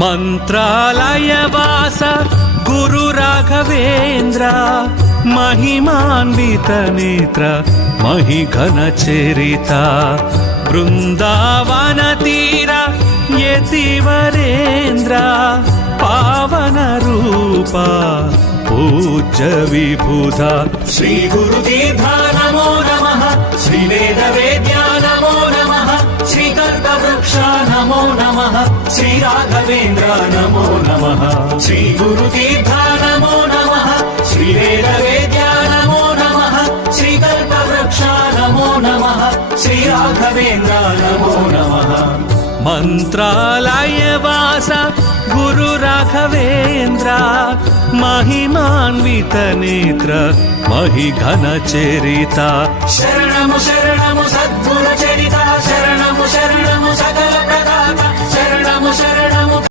మంత్రాలయవాస గురు రాఘవేంద్ర महिमान्वित नेत्र महिघन चरित बृंदावन तीर यतिवरेन्द्र पावन रूप पूज्य विबुधा श्री गुरुतीर्था नमो नमः श्री वेद वेद्या नमो नमः श्री कल्पवृक्ष नमो नमः श्री राघवेन्द्र नमो नमः श्री गुरुतीर्था नमो नमः श्री वेद वेद्या नमो नमः श्री कल्पवृक्ष नमो नमः श्री राघवेन्द्र नमो नमः मंत्रालयवास गुरु राघवेन्द्र महिमान्वित नेत्र महिघन चरिता शरणमु शरणमु सद्गुरु चरिता शरणमु शरणमु सकल प्रदाता शरणमु शरणमु